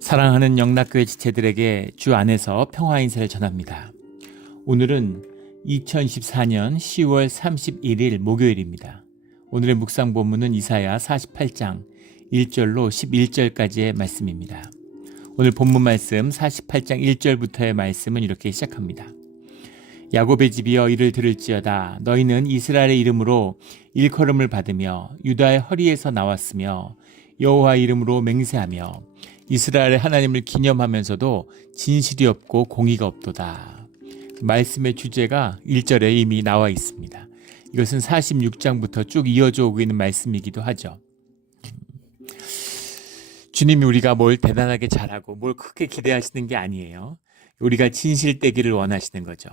사랑하는 영락교회 지체들에게 주 안에서 평화 인사를 전합니다. 오늘은 2014년 10월 31일 목요일입니다. 오늘의 묵상 본문은 이사야 48장 1절로 11절까지의 말씀입니다. 오늘 본문 말씀 48장 1절부터의 말씀은 이렇게 시작합니다. 야곱의 집이여 이를 들을지어다. 너희는 이스라엘의 이름으로 일컬음을 받으며 유다의 허리에서 나왔으며 여호와 이름으로 맹세하며 이스라엘의 하나님을 기념하면서도 진실이 없고 공의가 없도다. 말씀의 주제가 1절에 이미 나와 있습니다. 이것은 46장부터 쭉 이어져 오고 있는 말씀이기도 하죠. 주님이 우리가 뭘 대단하게 잘하고 뭘 크게 기대하시는 게 아니에요. 우리가 진실되기를 원하시는 거죠.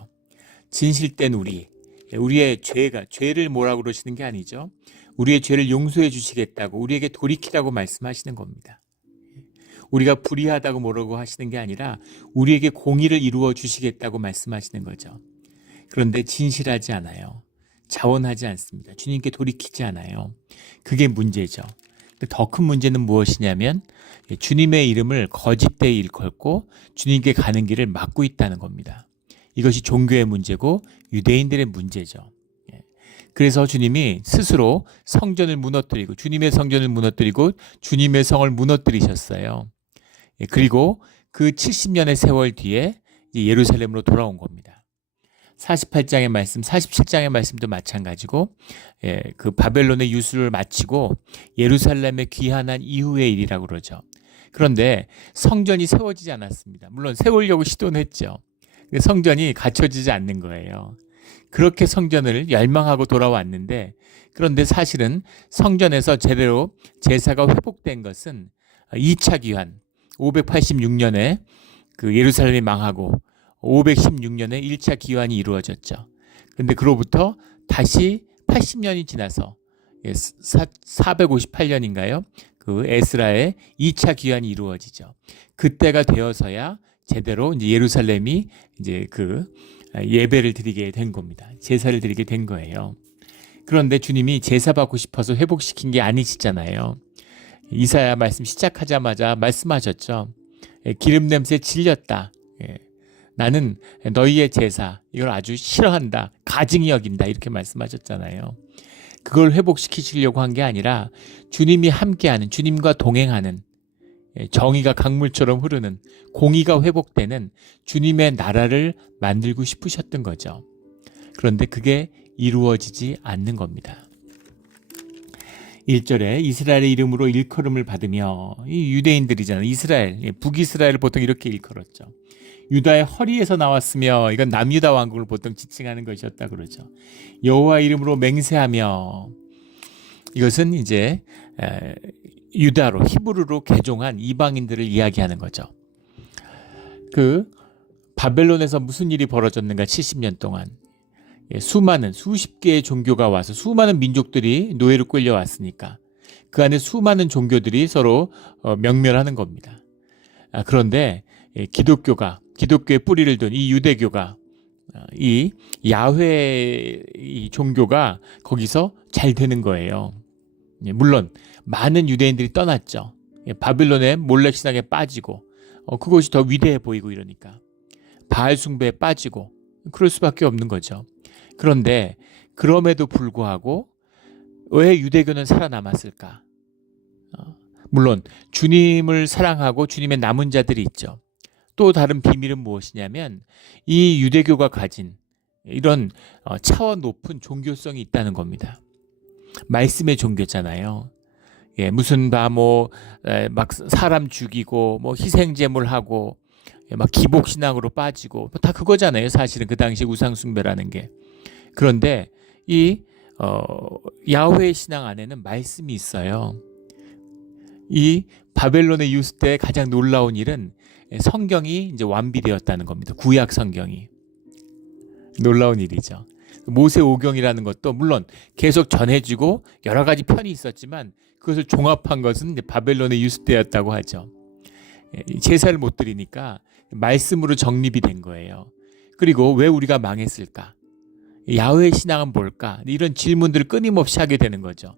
진실된 우리의 죄를 뭐라고 그러시는 게 아니죠. 우리의 죄를 용서해 주시겠다고 우리에게 돌이키라고 말씀하시는 겁니다. 우리가 불의하다고 뭐라고 하시는 게 아니라 우리에게 공의를 이루어 주시겠다고 말씀하시는 거죠. 그런데 진실하지 않아요. 자원하지 않습니다. 주님께 돌이키지 않아요. 그게 문제죠. 더 큰 문제는 무엇이냐면 주님의 이름을 거짓되이 일컬고 주님께 가는 길을 막고 있다는 겁니다. 이것이 종교의 문제고 유대인들의 문제죠. 그래서 주님이 스스로 성전을 무너뜨리고 주님의 성전을 무너뜨리고 주님의 성을 무너뜨리셨어요. 그리고 그 70년의 세월 뒤에 예루살렘으로 돌아온 겁니다. 48장의 말씀, 47장의 말씀도 마찬가지고 그 바벨론의 유수를 마치고 예루살렘에 귀환한 이후의 일이라고 그러죠. 그런데 성전이 세워지지 않았습니다. 물론 세우려고 시도는 했죠. 성전이 갖춰지지 않는 거예요. 그렇게 성전을 열망하고 돌아왔는데 그런데 사실은 성전에서 제대로 제사가 회복된 것은 2차 귀환 586년에 그 예루살렘이 망하고 516년에 1차 귀환이 이루어졌죠. 그런데 그로부터 다시 80년이 지나서 458년인가요? 그 에스라의 2차 귀환이 이루어지죠. 그때가 되어서야 제대로 이제 예루살렘이 이제 그 예배를 드리게 된 겁니다. 제사를 드리게 된 거예요. 그런데 주님이 제사 받고 싶어서 회복시킨 게 아니시잖아요. 이사야 말씀 시작하자마자 말씀하셨죠. 기름 냄새에 질렸다. 나는 너희의 제사 이걸 아주 싫어한다. 가증히 여긴다. 이렇게 말씀하셨잖아요. 그걸 회복시키시려고 한 게 아니라 주님이 함께하는 주님과 동행하는 정의가 강물처럼 흐르는 공의가 회복되는 주님의 나라를 만들고 싶으셨던 거죠. 그런데 그게 이루어지지 않는 겁니다. 1절에 이스라엘의 이름으로 일컬음을 받으며 이 유대인들이잖아요. 이스라엘, 북이스라엘을 보통 이렇게 일컬었죠. 유다의 허리에서 나왔으며 이건 남유다 왕국을 보통 지칭하는 것이었다 그러죠. 여호와 이름으로 맹세하며 이것은 이제 유다로 히브리로 개종한 이방인들을 이야기하는 거죠. 그 바벨론에서 무슨 일이 벌어졌는가 70년 동안 수많은 수십 개의 종교가 와서 수많은 민족들이 노예로 끌려왔으니까 그 안에 수많은 종교들이 서로 명멸하는 겁니다. 그런데 기독교의 뿌리를 둔 이 유대교가 이 야훼 이 종교가 거기서 잘 되는 거예요. 물론 많은 유대인들이 떠났죠. 바빌론의 몰렉 신앙에 빠지고 그것이 더 위대해 보이고 이러니까 바알 숭배에 빠지고 그럴 수밖에 없는 거죠. 그런데 그럼에도 불구하고 왜 유대교는 살아남았을까? 물론 주님을 사랑하고 주님의 남은 자들이 있죠. 또 다른 비밀은 무엇이냐면 이 유대교가 가진 이런 차원 높은 종교성이 있다는 겁니다. 말씀의 종교잖아요. 무슨 막 사람 죽이고 뭐 희생 제물하고 막 기복 신앙으로 빠지고 다 그거잖아요. 사실은 그 당시 우상 숭배라는 게. 그런데 이 야훼 신앙 안에는 말씀이 있어요. 이 바벨론의 유수 때 가장 놀라운 일은 성경이 이제 완비되었다는 겁니다. 구약 성경이. 놀라운 일이죠. 모세오경이라는 것도 물론 계속 전해지고 여러 가지 편이 있었지만 그것을 종합한 것은 이제 바벨론의 유수 때였다고 하죠. 제사를 못 드리니까 말씀으로 정립이 된 거예요. 그리고 왜 우리가 망했을까? 야훼 신앙은 뭘까? 이런 질문들을 끊임없이 하게 되는 거죠.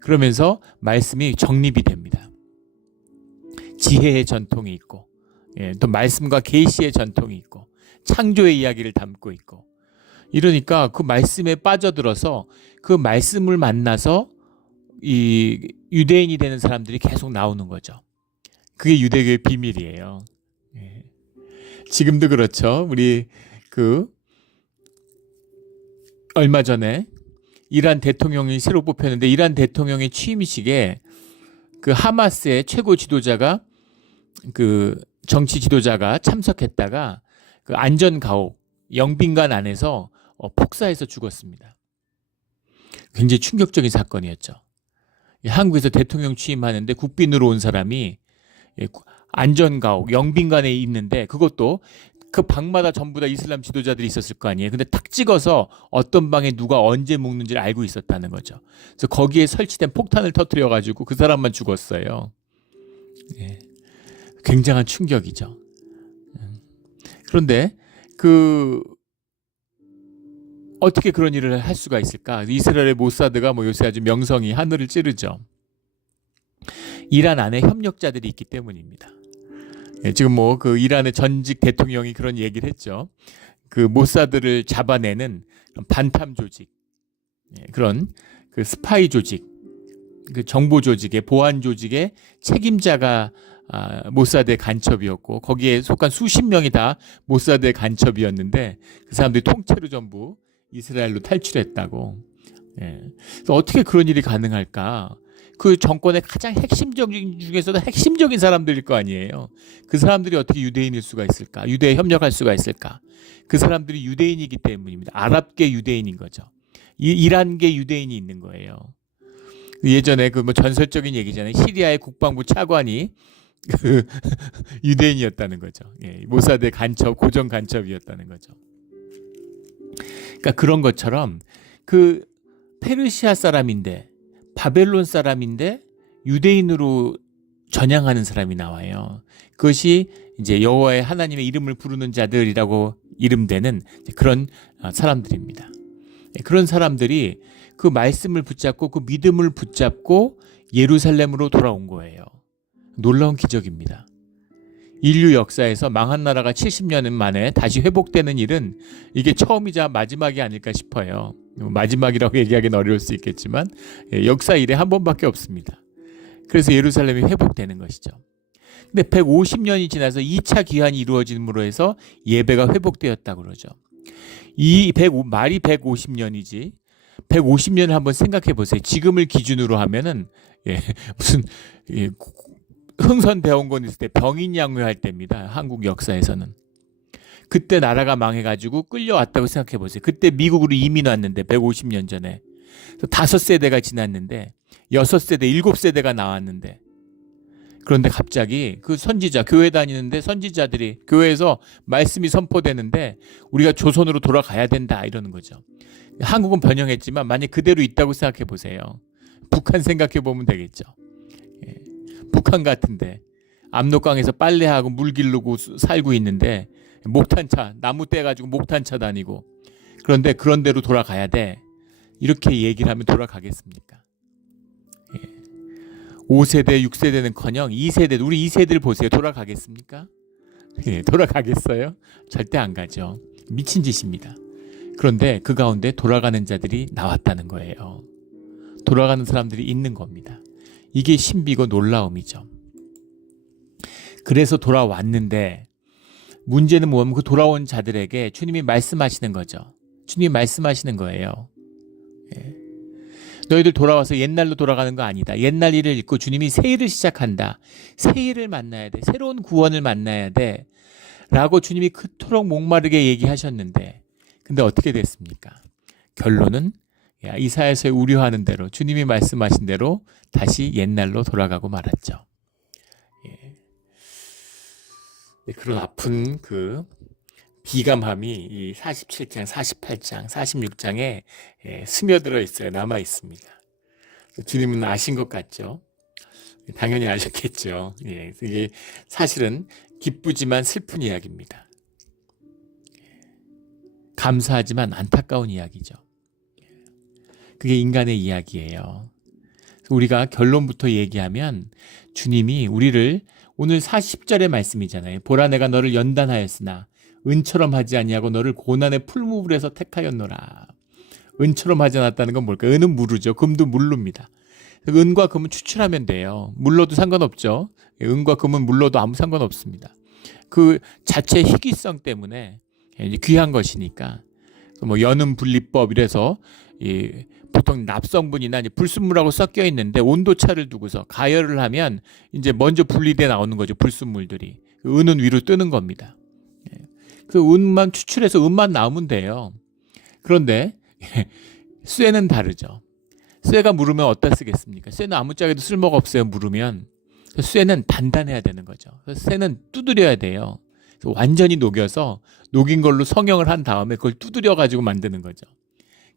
그러면서 말씀이 정립이 됩니다. 지혜의 전통이 있고, 또 말씀과 계시의 전통이 있고, 창조의 이야기를 담고 있고, 이러니까 그 말씀에 빠져들어서 그 말씀을 만나서 이 유대인이 되는 사람들이 계속 나오는 거죠. 그게 유대교의 비밀이에요. 지금도 그렇죠. 우리 그 얼마 전에 이란 대통령이 새로 뽑혔는데, 이란 대통령의 취임식에 그 하마스의 최고 지도자가, 그 정치 지도자가 참석했다가 그 안전 가옥 영빈관 안에서 폭사해서 죽었습니다. 굉장히 충격적인 사건이었죠. 한국에서 대통령 취임하는데 국빈으로 온 사람이 안전 가옥 영빈관에 있는데, 그것도 그 방마다 전부 다 이슬람 지도자들이 있었을 거 아니에요. 근데 탁 찍어서 어떤 방에 누가 언제 묵는지를 알고 있었다는 거죠. 그래서 거기에 설치된 폭탄을 터뜨려 가지고 그 사람만 죽었어요. 굉장한 충격이죠. 그런데 그 어떻게 그런 일을 할 수가 있을까? 이스라엘의 모사드가 뭐 요새 아주 명성이 하늘을 찌르죠. 이란 안에 협력자들이 있기 때문입니다. 지금 뭐 그 이란의 전직 대통령이 그런 얘기를 했죠. 그 모사드를 잡아내는 반탐 조직, 그런 그 스파이 조직, 그 정보 조직의 보안 조직의 책임자가 모사드의 간첩이었고, 거기에 속한 수십 명이 다 모사드의 간첩이었는데 그 사람들이 통째로 전부 이스라엘로 탈출했다고. 그래서 어떻게 그런 일이 가능할까? 그 정권의 가장 핵심적인 중에서도 핵심적인 사람들일 거 아니에요. 그 사람들이 어떻게 유대인일 수가 있을까? 유대에 협력할 수가 있을까? 그 사람들이 유대인이기 때문입니다. 아랍계 유대인인 거죠. 이란계 유대인이 있는 거예요. 예전에 그 뭐 전설적인 얘기잖아요. 시리아의 국방부 차관이 그 유대인이었다는 거죠. 모사드의 간첩, 고정 간첩이었다는 거죠. 그러니까 그런 것처럼 그 페르시아 사람인데, 바벨론 사람인데 유대인으로 전향하는 사람이 나와요. 그것이 이제 여호와의 하나님의 이름을 부르는 자들이라고 이름되는 그런 사람들입니다. 그런 사람들이 그 말씀을 붙잡고 그 믿음을 붙잡고 예루살렘으로 돌아온 거예요. 놀라운 기적입니다. 인류 역사에서 망한 나라가 70년 만에 다시 회복되는 일은 이게 처음이자 마지막이 아닐까 싶어요. 마지막이라고 얘기하기는 어려울 수 있겠지만 역사 일에 한 번밖에 없습니다. 그래서 예루살렘이 회복되는 것이죠. 근데 150년이 지나서 2차 기한이 이루어짐으로 해서 예배가 회복되었다고 그러죠. 말이 150년이지 150년을 한번 생각해 보세요. 지금을 기준으로 하면은 무슨 흥선대원군 있을 때 병인 양묘할 때입니다. 한국 역사에서는. 그때 나라가 망해가지고 끌려왔다고 생각해 보세요. 그때 미국으로 이민 왔는데 150년 전에 5세대가 지났는데 6세대, 7세대가 나왔는데, 그런데 갑자기 그 선지자, 교회 다니는데 선지자들이 교회에서 말씀이 선포되는데 우리가 조선으로 돌아가야 된다 이러는 거죠. 한국은 변형했지만 만약 그대로 있다고 생각해 보세요. 북한 생각해 보면 되겠죠. 북한 같은데 압록강에서 빨래하고 물 기르고 살고 있는데 목탄차, 나무 떼가지고 목탄차 다니고, 그런데 그런 대로 돌아가야 돼. 이렇게 얘기를 하면 돌아가겠습니까? 5세대, 6세대는커녕 2세대, 우리 2세대를 보세요. 돌아가겠습니까? 돌아가겠어요? 절대 안 가죠. 미친 짓입니다. 그런데 그 가운데 돌아가는 자들이 나왔다는 거예요. 돌아가는 사람들이 있는 겁니다. 이게 신비고 놀라움이죠. 그래서 돌아왔는데 문제는 뭐냐면 그 돌아온 자들에게 주님이 말씀하시는 거죠. 주님이 말씀하시는 거예요. 너희들 돌아와서 옛날로 돌아가는 거 아니다. 옛날 일을 잊고 주님이 새 일을 시작한다. 새 일을 만나야 돼. 새로운 구원을 만나야 돼. 라고 주님이 그토록 목마르게 얘기하셨는데, 근데 어떻게 됐습니까? 결론은 이사야서에 우려하는 대로, 주님이 말씀하신 대로 다시 옛날로 돌아가고 말았죠. 그런 아픈 그 비감함이 이 47장, 48장, 46장에 스며들어 있어요. 남아 있습니다. 주님은 아신 것 같죠? 당연히 아셨겠죠. 이게 사실은 기쁘지만 슬픈 이야기입니다. 감사하지만 안타까운 이야기죠. 그게 인간의 이야기예요. 우리가 결론부터 얘기하면 주님이 우리를 오늘 40절의 말씀이잖아요. 보라 내가 너를 연단하였으나 은처럼 하지 아니하고 너를 고난의 풀무불에서 택하였노라. 은처럼 하지 않았다는 건 뭘까요? 은은 무르죠. 금도 물릅니다. 은과 금은 추출하면 돼요. 물러도 상관없죠. 은과 금은 물러도 아무 상관없습니다. 그 자체 희귀성 때문에 귀한 것이니까. 뭐 연은 분리법 이래서 보통 납성분이나 불순물하고 섞여 있는데 온도 차를 두고서 가열을 하면 이제 먼저 분리돼 나오는 거죠. 불순물들이. 은은 위로 뜨는 겁니다. 그 은만 추출해서 은만 나오면 돼요. 그런데 쇠는 다르죠. 쇠가 무르면 어디다 쓰겠습니까? 쇠는 아무짝에도 쓸모가 없어요. 무르면. 쇠는 단단해야 되는 거죠. 쇠는 두드려야 돼요. 완전히 녹여서 녹인 걸로 성형을 한 다음에 그걸 두드려 가지고 만드는 거죠.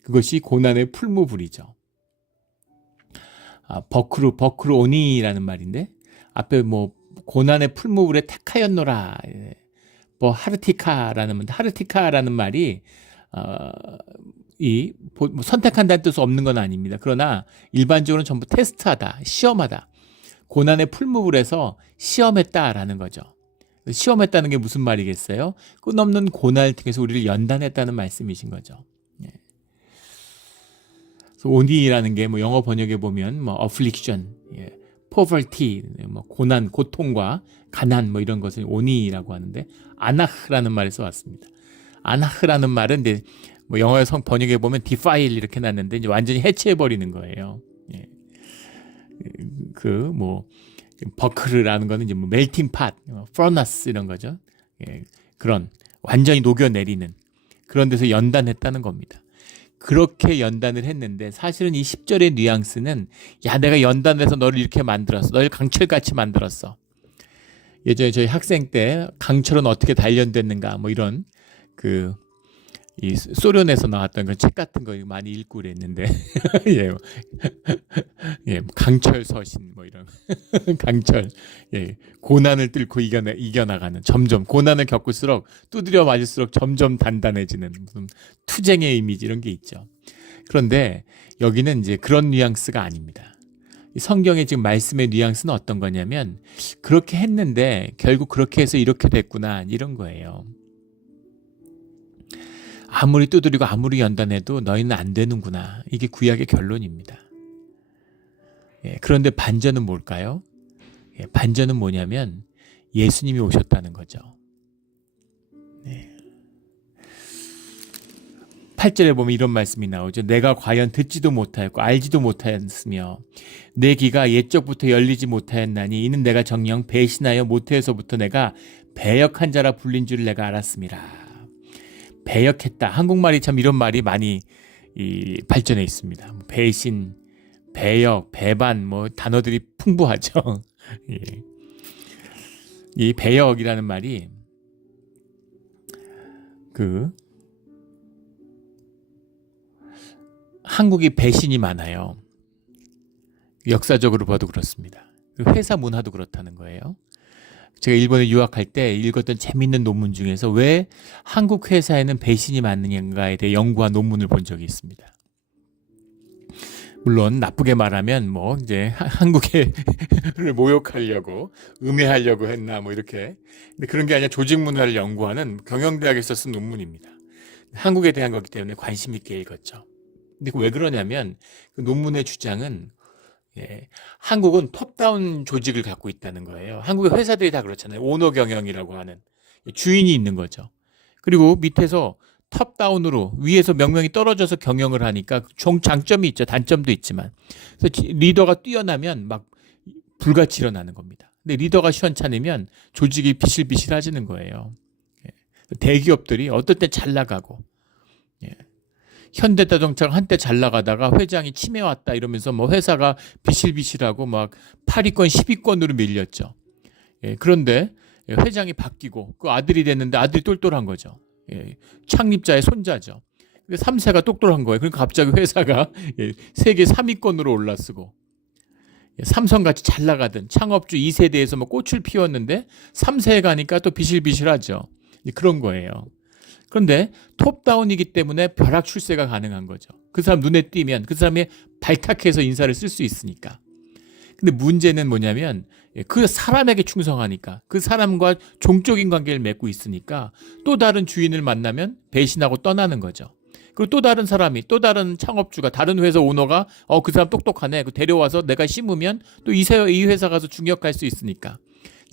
그것이 고난의 풀무불이죠. 버크루오니라는 말인데 앞에 뭐 고난의 풀무불에 택하였노라. 뭐 하르티카라는 말이 선택한다는 뜻은 없는 건 아닙니다. 그러나 일반적으로는 전부 테스트하다, 시험하다. 고난의 풀무불에서 시험했다라는 거죠. 시험했다는 게 무슨 말이겠어요? 끝없는 고난을 통해서 우리를 연단했다는 말씀이신 거죠. 오니라는 게 뭐 영어 번역에 보면 뭐 affliction, poverty, 뭐 고난, 고통과 가난 뭐 이런 것을 오니라고 하는데 아나흐라는 말에서 왔습니다. 아나흐라는 말은 이제 뭐 영어의 번역에 보면 defile 이렇게 놨는데 이제 완전히 해체해 버리는 거예요. 그 뭐 버크르라는 거는 이제 뭐 멜팅 팟, 퍼너스 이런 거죠. 그런 완전히 녹여내리는 그런 데서 연단했다는 겁니다. 그렇게 연단을 했는데 사실은 이 10절의 뉘앙스는 야 내가 연단해서 너를 이렇게 만들었어. 너를 강철같이 만들었어. 예전에 저희 학생 때 강철은 어떻게 단련됐는가 뭐 이런 이 소련에서 나왔던 그 책 같은 거 많이 읽고 그랬는데 강철 서신 뭐 이런 강철 고난을 뚫고 이겨나가는 점점 고난을 겪을수록 두드려 맞을수록 점점 단단해지는 무슨 투쟁의 이미지 이런 게 있죠. 그런데 여기는 이제 그런 뉘앙스가 아닙니다. 성경의 지금 말씀의 뉘앙스는 어떤 거냐면 그렇게 했는데 결국 그렇게 해서 이렇게 됐구나 이런 거예요. 아무리 두드리고 아무리 연단해도 너희는 안 되는구나. 이게 구약의 결론입니다. 그런데 반전은 뭘까요? 반전은 뭐냐면 예수님이 오셨다는 거죠. 8절에 보면 이런 말씀이 나오죠. 내가 과연 듣지도 못하였고 알지도 못하였으며 내 귀가 옛적부터 열리지 못하였나니 이는 내가 정녕 배신하여 모태에서부터 내가 배역한 자라 불린 줄 내가 알았음이라. 배역했다. 한국말이 참 이런 말이 많이 발전해 있습니다. 배신, 배역, 배반 뭐 단어들이 풍부하죠. 이 배역이라는 말이 한국이 배신이 많아요. 역사적으로 봐도 그렇습니다. 회사 문화도 그렇다는 거예요. 제가 일본에 유학할 때 읽었던 재미있는 논문 중에서 왜 한국 회사에는 배신이 많느냐에 대해 연구한 논문을 본 적이 있습니다. 물론 나쁘게 말하면 뭐 이제 한국을 모욕하려고 음해하려고 했나 뭐 이렇게. 근데 그런 게 아니라 조직 문화를 연구하는 경영대학에서 쓴 논문입니다. 한국에 대한 거기 때문에 관심 있게 읽었죠. 근데 왜 그러냐면 그 논문의 주장은 한국은 톱다운 조직을 갖고 있다는 거예요. 한국의 회사들이 다 그렇잖아요. 오너 경영이라고 하는 주인이 있는 거죠. 그리고 밑에서 톱다운으로 위에서 명령이 떨어져서 경영을 하니까 장점이 있죠. 단점도 있지만. 그래서 리더가 뛰어나면 막 불같이 일어나는 겁니다. 근데 리더가 시원찮으면 조직이 비실비실해지는 거예요. 대기업들이 어떨 때 잘 나가고 현대자동차가 한때 잘 나가다가 회장이 치매 왔다 이러면서 뭐 회사가 비실비실하고 막 8위권 10위권으로 밀렸죠. 그런데 회장이 바뀌고 그 아들이 됐는데 아들이 똘똘한 거죠. 창립자의 손자죠. 3세가 똑똑한 거예요. 그러니까 갑자기 회사가 세계 3위권으로 올라서고 삼성같이 잘 나가던 창업주 2세대에서 뭐 꽃을 피웠는데 3세에 가니까 또 비실비실하죠. 그런 거예요. 그런데 톱다운이기 때문에 벼락 출세가 가능한 거죠. 그 사람 눈에 띄면 그 사람이 발탁해서 인사를 쓸 수 있으니까. 근데 문제는 뭐냐면 그 사람에게 충성하니까, 그 사람과 종적인 관계를 맺고 있으니까 또 다른 주인을 만나면 배신하고 떠나는 거죠. 그리고 또 다른 사람이, 또 다른 창업주가, 다른 회사 오너가 그 사람 똑똑하네, 그 데려와서 내가 심으면 또 이 회사 가서 중역할 수 있으니까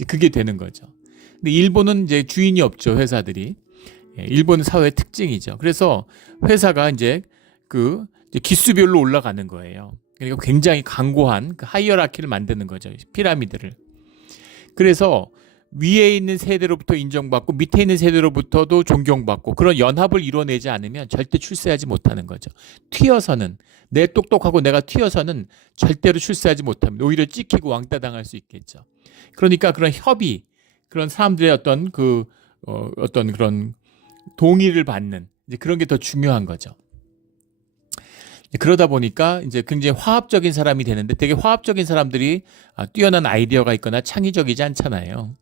그게 되는 거죠. 근데 일본은 이제 주인이 없죠, 회사들이. 일본 사회의 특징이죠. 그래서 회사가 이제 이제 기수별로 올라가는 거예요. 그러니까 굉장히 강고한 그 하이어라키를 만드는 거죠, 피라미드를. 그래서 위에 있는 세대로부터 인정받고 밑에 있는 세대로부터도 존경받고, 그런 연합을 이뤄내지 않으면 절대 출세하지 못하는 거죠. 튀어서는, 내 똑똑하고 내가 튀어서는 절대로 출세하지 못합니다. 오히려 찍히고 왕따 당할 수 있겠죠. 그러니까 그런 협의, 그런 사람들의 어떤 그런 동의를 받는, 이제 그런 게 더 중요한 거죠. 그러다 보니까 이제 굉장히 화합적인 사람이 되는데, 되게 화합적인 사람들이 뛰어난 아이디어가 있거나 창의적이지 않잖아요.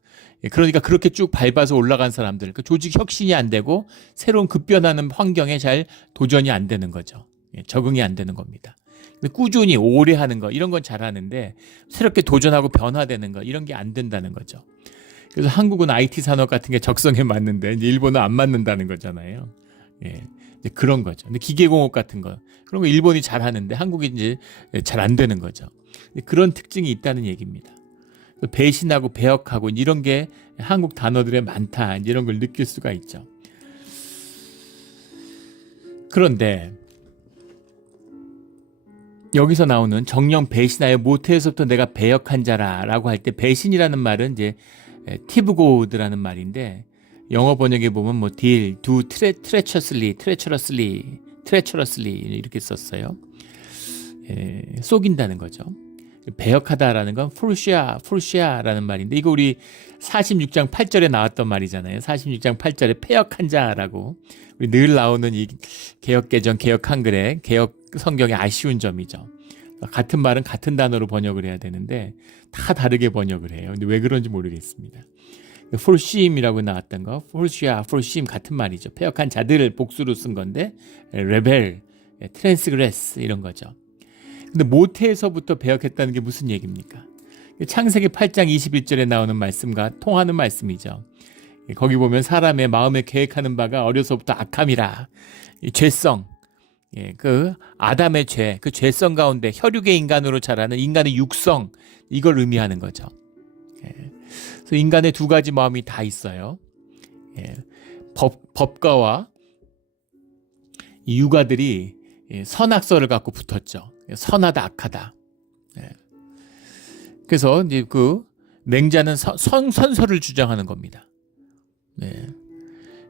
그러니까 그렇게 쭉 밟아서 올라간 사람들, 그 조직 혁신이 안 되고 새로운 급변하는 환경에 잘 도전이 안 되는 거죠. 적응이 안 되는 겁니다. 근데 꾸준히 오래 하는 거, 이런 건 잘하는데 새롭게 도전하고 변화되는 거, 이런 게 안 된다는 거죠. 그래서 한국은 IT 산업 같은 게 적성에 맞는데 이제 일본은 안 맞는다는 거잖아요. 이제 그런 거죠. 근데 기계공업 같은 거, 그런 거 일본이 잘하는데 한국이 이제 잘 안 되는 거죠. 그런 특징이 있다는 얘기입니다. 배신하고 배역하고 이런 게 한국 단어들에 많다, 이런 걸 느낄 수가 있죠. 그런데 여기서 나오는 정령 배신하여 모태에서부터 내가 배역한 자라라고 할 때, 배신이라는 말은 이제 티브고드라는 말인데, 영어 번역에 보면 뭐 deal, do treacherously 이렇게 썼어요. 속인다는 거죠. 배역하다라는 건 풀시아라는 말인데, 이거 우리 46장 8절에 나왔던 말이잖아요. 46장 8절에 패역한 자라고 우리 늘 나오는 이 개역개정, 개역 한글의 개역 성경의 아쉬운 점이죠. 같은 말은 같은 단어로 번역을 해야 되는데 다 다르게 번역을 해요. 근데 왜 그런지 모르겠습니다. 폴심이라고 나왔던 거, 폴심 같은 말이죠. 패역한 자들을 복수로 쓴 건데, 레벨, 트랜스그레스 이런 거죠. 근데 모태에서부터 배역했다는 게 무슨 얘기입니까? 창세기 8장 21절에 나오는 말씀과 통하는 말씀이죠. 거기 보면 사람의 마음에 계획하는 바가 어려서부터 악함이라, 죄성, 그 아담의 죄, 그 죄성 가운데 혈육의 인간으로 자라는 인간의 육성, 이걸 의미하는 거죠. 그래서 인간의 두 가지 마음이 다 있어요. 법가와 이 육아들이 선악설을 갖고 붙었죠. 선하다, 악하다. 그래서 이제 그 맹자는 선설을 주장하는 겁니다.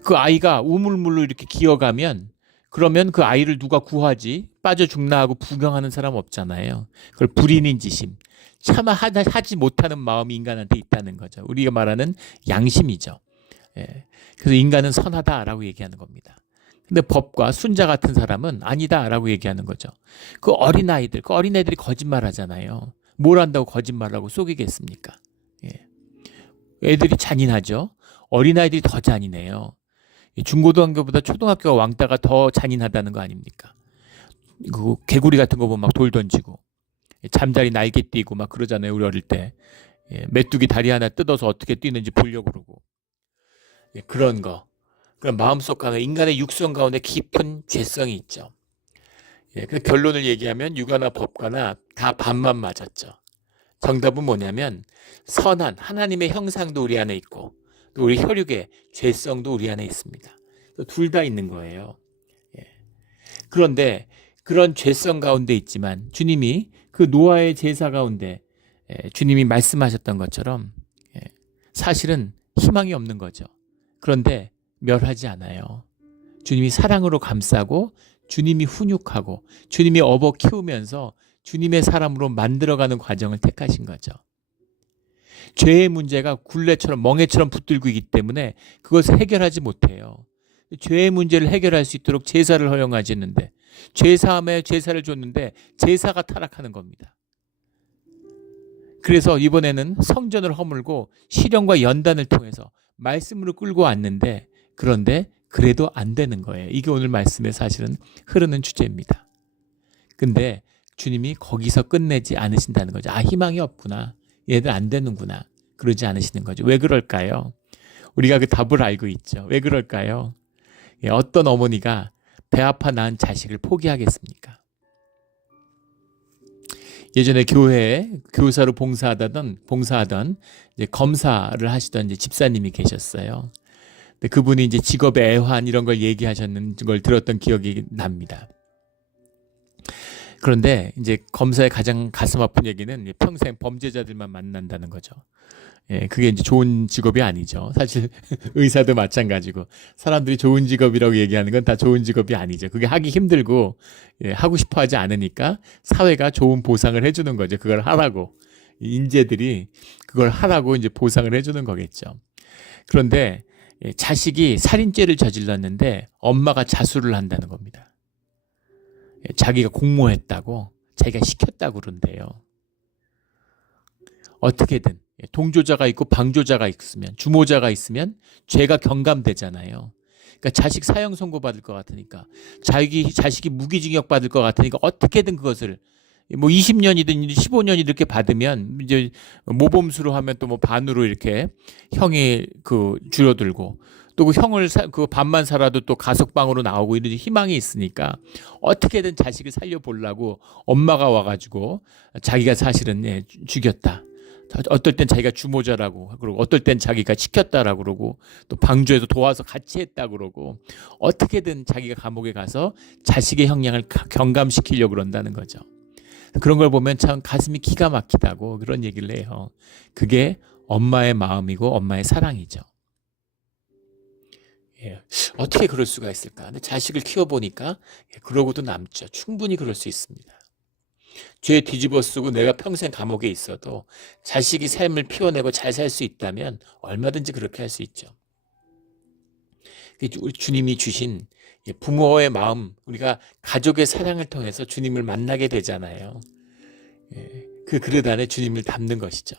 그 아이가 우물물로 이렇게 기어가면, 그러면 그 아이를 누가 구하지? 빠져 죽나 하고 부경하는 사람 없잖아요. 그걸 불인인지심, 차마 하지 못하는 마음이 인간한테 있다는 거죠. 우리가 말하는 양심이죠. 그래서 인간은 선하다라고 얘기하는 겁니다. 근데 법과 순자 같은 사람은 아니다라고 얘기하는 거죠. 그 어린애들이 거짓말 하잖아요. 뭘 한다고 거짓말하고 속이겠습니까? 애들이 잔인하죠. 어린아이들이 더 잔인해요. 중고등학교보다 초등학교가 왕따가 더 잔인하다는 거 아닙니까? 그 개구리 같은 거 보면 막 돌 던지고, 잠자리 날개 뛰고 막 그러잖아요, 우리 어릴 때. 메뚜기 다리 하나 뜯어서 어떻게 뛰는지 보려고 그러고. 그런 거. 그런 마음속 가운데, 인간의 육성 가운데 깊은 죄성이 있죠. 그래서 결론을 얘기하면 육아나 법과나 다 반만 맞았죠. 정답은 뭐냐면, 선한 하나님의 형상도 우리 안에 있고, 또 우리 혈육의 죄성도 우리 안에 있습니다. 둘 다 있는 거예요. 그런데 그런 죄성 가운데 있지만 주님이 그 노아의 제사 가운데 주님이 말씀하셨던 것처럼 사실은 희망이 없는 거죠. 그런데 멸하지 않아요. 주님이 사랑으로 감싸고, 주님이 훈육하고, 주님이 업어 키우면서 주님의 사람으로 만들어가는 과정을 택하신 거죠. 죄의 문제가 굴레처럼 멍에처럼 붙들고 있기 때문에 그것을 해결하지 못해요. 죄의 문제를 해결할 수 있도록 제사를 허용하셨는데, 죄사함에 제사를 줬는데 제사가 타락하는 겁니다. 그래서 이번에는 성전을 허물고 시련과 연단을 통해서 말씀으로 끌고 왔는데, 그런데 그래도 안 되는 거예요. 이게 오늘 말씀의 사실은 흐르는 주제입니다. 근데 주님이 거기서 끝내지 않으신다는 거죠. 아, 희망이 없구나. 얘들 안 되는구나. 그러지 않으시는 거죠. 왜 그럴까요? 우리가 그 답을 알고 있죠. 왜 그럴까요? 어떤 어머니가 배 아파 낳은 자식을 포기하겠습니까? 예전에 교회에 교사로 봉사하던 이제 검사를 하시던 이제 집사님이 계셨어요. 근데 그분이 이제 직업의 애환 이런 걸 얘기하셨는 걸 들었던 기억이 납니다. 그런데 이제 검사의 가장 가슴 아픈 얘기는 평생 범죄자들만 만난다는 거죠. 그게 이제 좋은 직업이 아니죠. 사실 의사도 마찬가지고 사람들이 좋은 직업이라고 얘기하는 건 다 좋은 직업이 아니죠. 그게 하기 힘들고 하고 싶어 하지 않으니까 사회가 좋은 보상을 해주는 거죠. 그걸 하라고. 인재들이 그걸 하라고 이제 보상을 해주는 거겠죠. 그런데 자식이 살인죄를 저질렀는데 엄마가 자수를 한다는 겁니다. 자기가 공모했다고, 자기가 시켰다고 그런대요. 어떻게든 동조자가 있고 방조자가 있으면, 주모자가 있으면 죄가 경감되잖아요. 그러니까 자식 사형 선고 받을 것 같으니까, 자식이 무기징역 받을 것 같으니까 어떻게든 그것을 뭐 20년이든 15년이 이렇게 받으면 이제 모범수로 하면 또 뭐 반으로 이렇게 형이 그 줄어들고, 또 그 형을 그 반만 살아도 또 가석방으로 나오고 이런 희망이 있으니까 어떻게든 자식을 살려보려고 엄마가 와가지고 자기가 사실은 죽였다. 어떨 땐 자기가 주모자라고 그러고, 어떨 땐 자기가 시켰다라고 그러고, 또 방조해서 도와서 같이 했다고 그러고, 어떻게든 자기가 감옥에 가서 자식의 형량을 경감시키려고 그런다는 거죠. 그런 걸 보면 참 가슴이 기가 막히다고 그런 얘기를 해요. 그게 엄마의 마음이고 엄마의 사랑이죠. 어떻게 그럴 수가 있을까? 근데 자식을 키워보니까 그러고도 남죠. 충분히 그럴 수 있습니다. 죄 뒤집어 쓰고 내가 평생 감옥에 있어도 자식이 삶을 피워내고 잘 살 수 있다면 얼마든지 그렇게 할 수 있죠. 우리 주님이 주신 부모의 마음, 우리가 가족의 사랑을 통해서 주님을 만나게 되잖아요. 그 그릇 안에 주님을 담는 것이죠.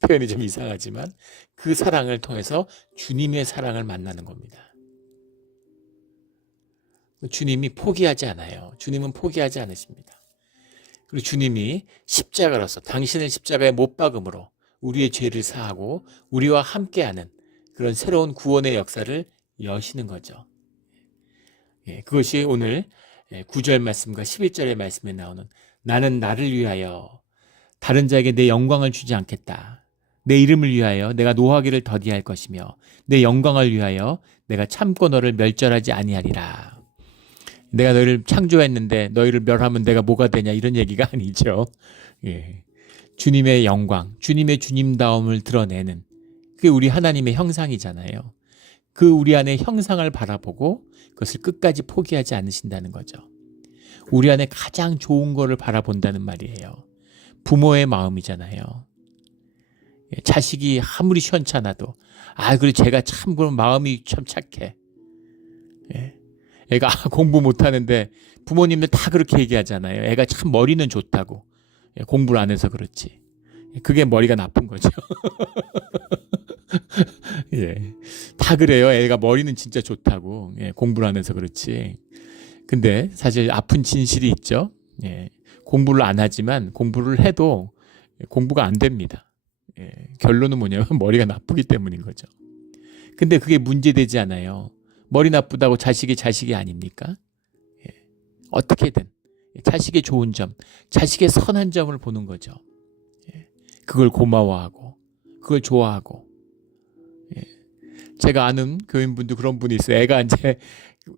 표현이 좀 이상하지만 그 사랑을 통해서 주님의 사랑을 만나는 겁니다. 주님이 포기하지 않아요. 주님은 포기하지 않으십니다. 그리고 주님이 십자가로서 당신의 십자가에 못 박음으로 우리의 죄를 사하고 우리와 함께하는 그런 새로운 구원의 역사를 여시는 거죠. 그것이 오늘 9절 말씀과 11절의 말씀에 나오는 나는 나를 위하여 다른 자에게 내 영광을 주지 않겠다. 내 이름을 위하여 내가 노하기를 더디할 것이며 내 영광을 위하여 내가 참고 너를 멸절하지 아니하리라. 내가 너희를 창조했는데 너희를 멸하면 내가 뭐가 되냐 이런 얘기가 아니죠. 주님의 영광, 주님의 주님다움을 드러내는 그게 우리 하나님의 형상이잖아요. 그 우리 안에 형상을 바라보고 그것을 끝까지 포기하지 않으신다는 거죠. 우리 안에 가장 좋은 거를 바라본다는 말이에요. 부모의 마음이잖아요. 자식이 아무리 시원찮아도 그래 제가 참 그런 마음이 참 착해. 애가 공부 못하는데 부모님들 다 그렇게 얘기하잖아요. 애가 참 머리는 좋다고. 공부를 안 해서 그렇지. 그게 머리가 나쁜 거죠. 다 그래요. 애가 머리는 진짜 좋다고. 공부를 안 해서 그렇지. 근데 사실 아픈 진실이 있죠. 공부를 안 하지만 공부를 해도 공부가 안 됩니다. 결론은 뭐냐면 머리가 나쁘기 때문인 거죠. 근데 그게 문제되지 않아요. 머리 나쁘다고 자식이 아닙니까? 어떻게든 자식의 좋은 점, 자식의 선한 점을 보는 거죠. 그걸 고마워하고 그걸 좋아하고. 제가 아는 교인분도 그런 분이 있어요. 애가 이제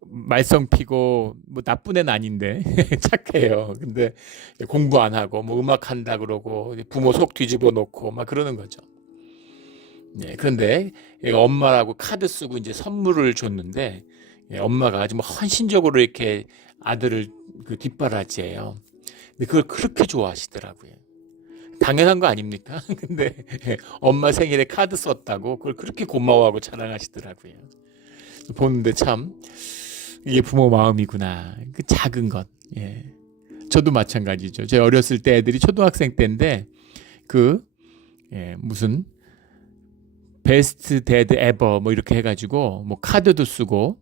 말썽 피고 뭐 나쁜 애는 아닌데 착해요. 근데 공부 안 하고 뭐 음악 한다 그러고 부모 속 뒤집어 놓고 막 그러는 거죠. 그런데 엄마라고 카드 쓰고 이제 선물을 줬는데 엄마가 아주 뭐 헌신적으로 이렇게 아들을 그 뒷바라지해요. 근데 그걸 그렇게 좋아하시더라고요. 당연한 거 아닙니까? 근데 엄마 생일에 카드 썼다고 그걸 그렇게 고마워하고 자랑하시더라고요. 보는데 참 이게 부모 마음이구나. 그 작은 것. 저도 마찬가지죠. 제 어렸을 때 애들이 초등학생 때인데 무슨 베스트 데드 에버 뭐 이렇게 해가지고 뭐 카드도 쓰고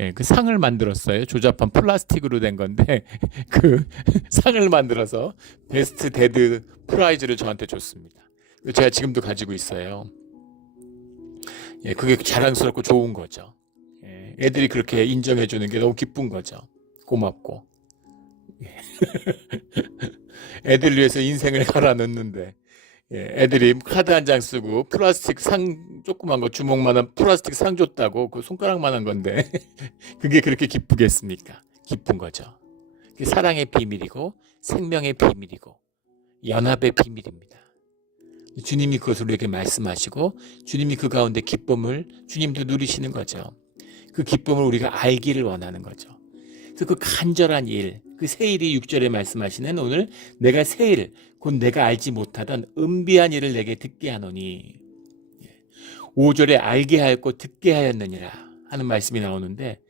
예, 그 상을 만들었어요. 조잡한 플라스틱으로 된 건데 그 상을 만들어서 베스트 데드 프라이즈를 저한테 줬습니다. 제가 지금도 가지고 있어요. 예, 그게 자랑스럽고 좋은 거죠. 예, 애들이 그렇게 인정해 주는 게 너무 기쁜 거죠. 고맙고. 예. 애들 위해서 인생을 갈아 넣는데 예, 애들이 카드 한 장 쓰고 플라스틱 상 조그만 거 주먹만한 플라스틱 상 줬다고 그 손가락만한 건데 그게 그렇게 기쁘겠습니까? 기쁜 거죠. 그게 사랑의 비밀이고 생명의 비밀이고 연합의 비밀입니다. 주님이 그것을 우리에게 말씀하시고 주님이 그 가운데 기쁨을 주님도 누리시는 거죠. 그 기쁨을 우리가 알기를 원하는 거죠. 그래서 그 간절한 일, 그 새 일이 6절에 말씀하시는 오늘 내가 새 일, 곧 내가 알지 못하던 은비한 일을 내게 듣게 하노니 5절에 알게 하였고 듣게 하였느니라 하는 말씀이 나오는데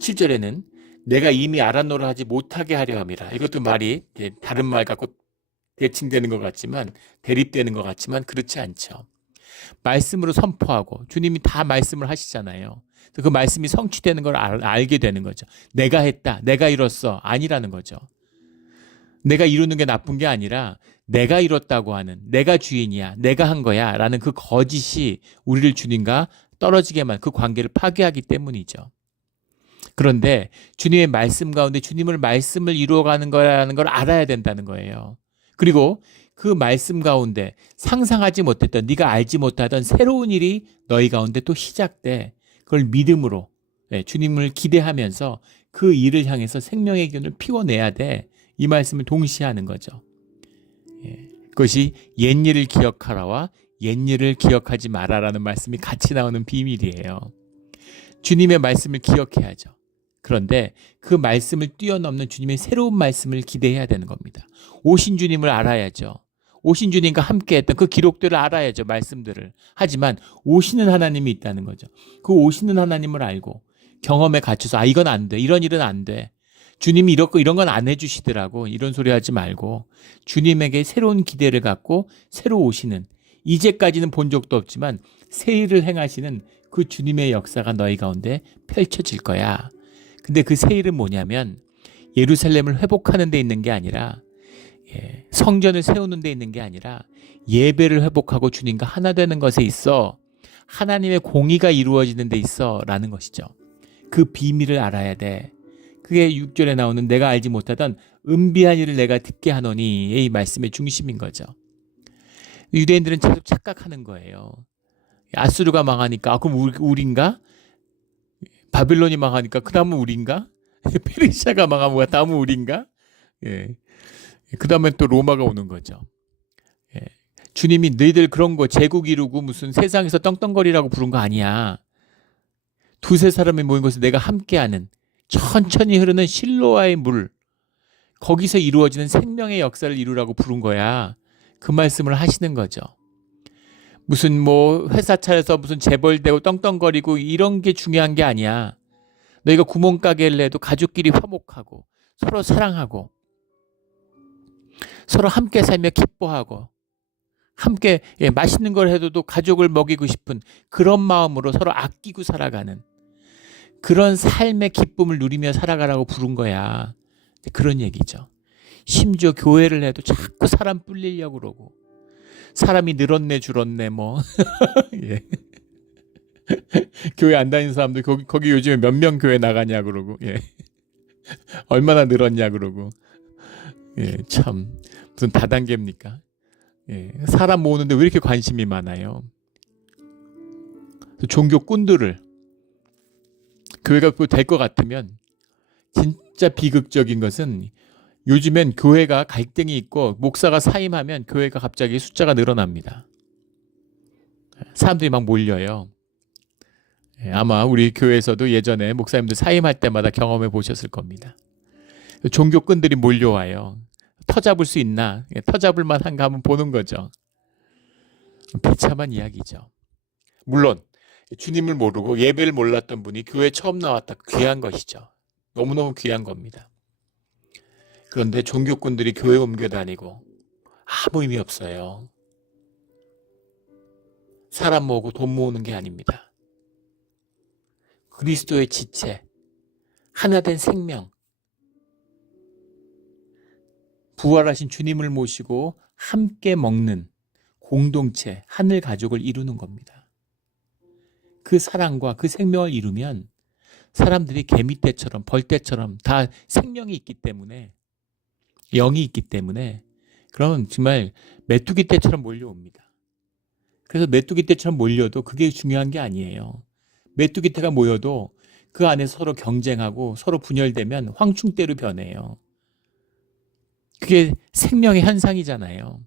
7절에는 내가 이미 알았노라 하지 못하게 하려 함이라. 이것도 말이 다른 말 갖고 대칭되는 것 같지만 대립되는 것 같지만 그렇지 않죠. 말씀으로 선포하고 주님이 다 말씀을 하시잖아요. 그 말씀이 성취되는 걸 알게 되는 거죠. 내가 했다, 내가 이뤘어 아니라는 거죠. 내가 이루는 게 나쁜 게 아니라 내가 이뤘다고 하는 내가 주인이야, 내가 한 거야 라는 그 거짓이 우리를 주님과 떨어지게만 그 관계를 파괴하기 때문이죠. 그런데 주님의 말씀 가운데 주님을 말씀을 이루어가는 거라는 걸 알아야 된다는 거예요. 그리고 그 말씀 가운데 상상하지 못했던 네가 알지 못하던 새로운 일이 너희 가운데 또 시작돼. 그걸 믿음으로 주님을 기대하면서 그 일을 향해서 생명의 기운을 피워내야 돼. 이 말씀을 동시에 하는 거죠. 그것이 옛일을 기억하라와 옛일을 기억하지 마라라는 말씀이 같이 나오는 비밀이에요. 주님의 말씀을 기억해야죠. 그런데 그 말씀을 뛰어넘는 주님의 새로운 말씀을 기대해야 되는 겁니다. 오신 주님을 알아야죠. 오신 주님과 함께했던 그 기록들을 알아야죠. 말씀들을. 하지만 오시는 하나님이 있다는 거죠. 그 오시는 하나님을 알고 경험에 갇혀서 이건 안 돼. 이런 일은 안 돼. 주님이 이런 건 안 해주시더라고. 이런 소리 하지 말고 주님에게 새로운 기대를 갖고 새로 오시는 이제까지는 본 적도 없지만 새 일을 행하시는 그 주님의 역사가 너희 가운데 펼쳐질 거야. 근데 그 새 일은 뭐냐면 예루살렘을 회복하는 데 있는 게 아니라 성전을 세우는 데 있는 게 아니라 예배를 회복하고 주님과 하나 되는 것에 있어. 하나님의 공의가 이루어지는 데 있어 라는 것이죠. 그 비밀을 알아야 돼. 그게 6절에 나오는 내가 알지 못하던 은비한 일을 내가 듣게 하노니 이 말씀의 중심인 거죠. 유대인들은 계속 착각하는 거예요. 아수르가 망하니까 그럼 우린가? 바빌론이 망하니까 그 다음은 우린가? 페르시아가 망하면 다음은 우린가? 그 다음에 또 로마가 오는 거죠. 주님이 너희들 그런 거 제국 이루고 무슨 세상에서 떵떵거리라고 부른 거 아니야. 두세 사람이 모인 곳에 내가 함께하는 천천히 흐르는 실로와의 물, 거기서 이루어지는 생명의 역사를 이루라고 부른 거야. 그 말씀을 하시는 거죠. 무슨 뭐 회사 차려서 무슨 재벌되고 떵떵거리고 이런 게 중요한 게 아니야. 너희가 구멍가게를 해도 가족끼리 화목하고 서로 사랑하고 서로 함께 살며 기뻐하고 함께 맛있는 걸 해도 가족을 먹이고 싶은 그런 마음으로 서로 아끼고 살아가는 그런 삶의 기쁨을 누리며 살아가라고 부른 거야. 그런 얘기죠. 심지어 교회를 해도 자꾸 사람 뿔리려고 그러고 사람이 늘었네 줄었네 뭐 교회 안 다니는 사람들 거기 요즘에 몇 명 교회 나가냐 그러고 얼마나 늘었냐 그러고 참 무슨 다단계입니까? 사람 모으는데 왜 이렇게 관심이 많아요? 종교꾼들을 교회가 될 것 같으면 진짜 비극적인 것은 요즘엔 교회가 갈등이 있고 목사가 사임하면 교회가 갑자기 숫자가 늘어납니다. 사람들이 막 몰려요. 아마 우리 교회에서도 예전에 목사님들 사임할 때마다 경험해 보셨을 겁니다. 종교꾼들이 몰려와요. 터잡을 수 있나? 터잡을 만한가 한번 보는 거죠. 비참한 이야기죠. 물론 주님을 모르고 예배를 몰랐던 분이 교회에 처음 나왔다. 귀한 것이죠. 너무너무 귀한 겁니다. 그런데 종교꾼들이 교회 옮겨 다니고 아무 의미 없어요. 사람 모으고 돈 모으는 게 아닙니다. 그리스도의 지체, 하나된 생명, 부활하신 주님을 모시고 함께 먹는 공동체, 하늘 가족을 이루는 겁니다. 그 사랑과 그 생명을 이루면 사람들이 개미떼처럼 벌떼처럼 다 생명이 있기 때문에, 영이 있기 때문에 그럼 정말 메뚜기 떼처럼 몰려옵니다. 그래서 메뚜기 떼처럼 몰려도 그게 중요한 게 아니에요. 메뚜기 떼가 모여도 그 안에서 서로 경쟁하고 서로 분열되면 황충떼로 변해요. 그게 생명의 현상이잖아요.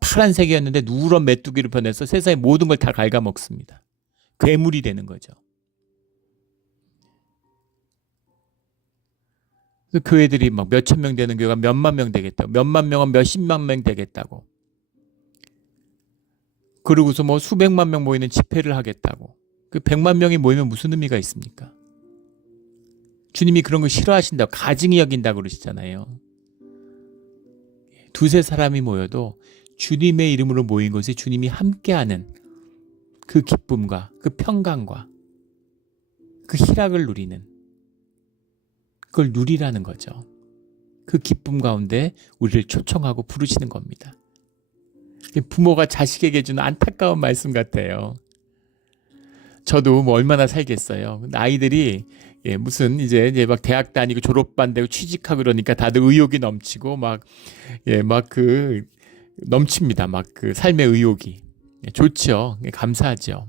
파란색이었는데 누런 메뚜기로 변해서 세상의 모든 걸 다 갉아먹습니다. 괴물이 되는 거죠. 그 교회들이 막 몇천 명 되는 교회가 몇만 명 되겠다고, 몇만 명은 몇십만 명 되겠다고, 그러고서 뭐 수백만 명 모이는 집회를 하겠다고. 그 100만 명이 모이면 무슨 의미가 있습니까? 주님이 그런 거 싫어하신다고, 가증히 여긴다고 그러시잖아요. 두세 사람이 모여도 주님의 이름으로 모인 곳에 주님이 함께하는 그 기쁨과 그 평강과 그 희락을 누리는, 그걸 누리라는 거죠. 그 기쁨 가운데 우리를 초청하고 부르시는 겁니다. 부모가 자식에게 주는 안타까운 말씀 같아요. 저도 뭐 얼마나 살겠어요. 근데 아이들이 무슨 이제 막 대학 다니고 졸업반 되고 취직하고 그러니까 다들 의욕이 넘치고 막 그 넘칩니다. 막 그 삶의 의욕이. 좋죠. 감사하죠.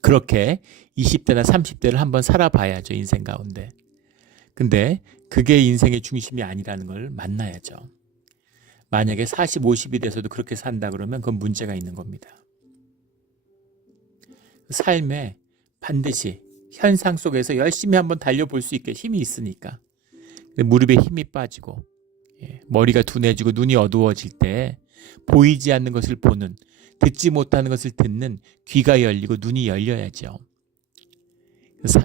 그렇게 20대나 30대를 한번 살아봐야죠, 인생 가운데. 근데 그게 인생의 중심이 아니라는 걸 만나야죠. 만약에 40, 50이 돼서도 그렇게 산다 그러면 그건 문제가 있는 겁니다. 삶에 반드시 현상 속에서 열심히 한번 달려볼 수 있게 힘이 있으니까. 무릎에 힘이 빠지고 머리가 둔해지고 눈이 어두워질 때 보이지 않는 것을 보는, 듣지 못하는 것을 듣는 귀가 열리고 눈이 열려야죠.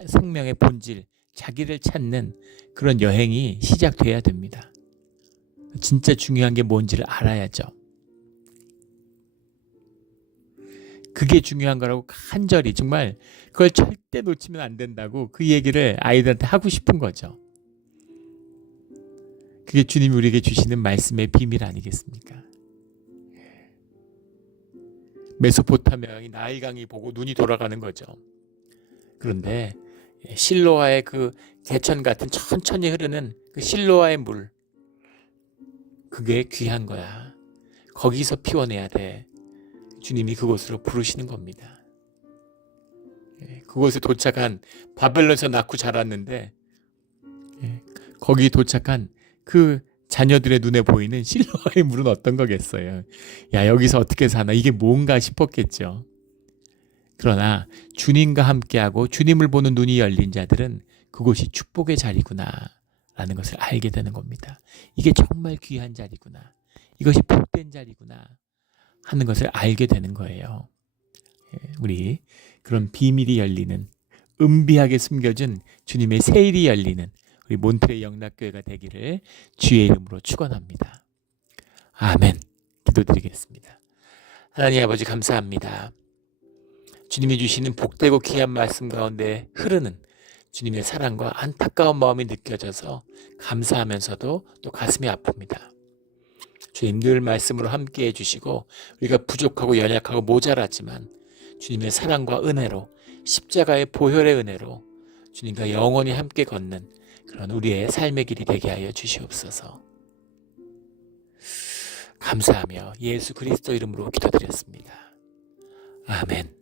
생명의 본질, 자기를 찾는 그런 여행이 시작돼야 됩니다. 진짜 중요한 게 뭔지를 알아야죠. 그게 중요한 거라고 간절히, 정말 그걸 절대 놓치면 안 된다고 그 얘기를 아이들한테 하고 싶은 거죠. 그게 주님이 우리에게 주시는 말씀의 비밀 아니겠습니까? 메소포타미아의 나일강이 보고 눈이 돌아가는 거죠. 그런데 실로아의 그 개천 같은 천천히 흐르는 그 실로아의 물, 그게 귀한 거야. 거기서 피워내야 돼. 주님이 그곳으로 부르시는 겁니다. 그곳에 도착한, 바벨론에서 낳고 자랐는데 거기 도착한 그 자녀들의 눈에 보이는 실로아의 물은 어떤 거겠어요. 야, 여기서 어떻게 사나, 이게 뭔가 싶었겠죠. 그러나 주님과 함께하고 주님을 보는 눈이 열린 자들은 그곳이 축복의 자리구나 라는 것을 알게 되는 겁니다. 이게 정말 귀한 자리구나, 이것이 복된 자리구나 하는 것을 알게 되는 거예요. 우리 그런 비밀이 열리는, 은비하게 숨겨진 주님의 세일이 열리는 우리 몬트레이 영락교회가 되기를 주의 이름으로 축원합니다. 아멘. 기도드리겠습니다. 하나님 아버지, 감사합니다. 주님이 주시는 복되고 귀한 말씀 가운데 흐르는 주님의 사랑과 안타까운 마음이 느껴져서 감사하면서도 또 가슴이 아픕니다. 주님, 늘 말씀으로 함께해 주시고 우리가 부족하고 연약하고 모자라지만 주님의 사랑과 은혜로, 십자가의 보혈의 은혜로 주님과 영원히 함께 걷는 그런 우리의 삶의 길이 되게 하여 주시옵소서. 감사하며 예수 그리스도 이름으로 기도드렸습니다. 아멘.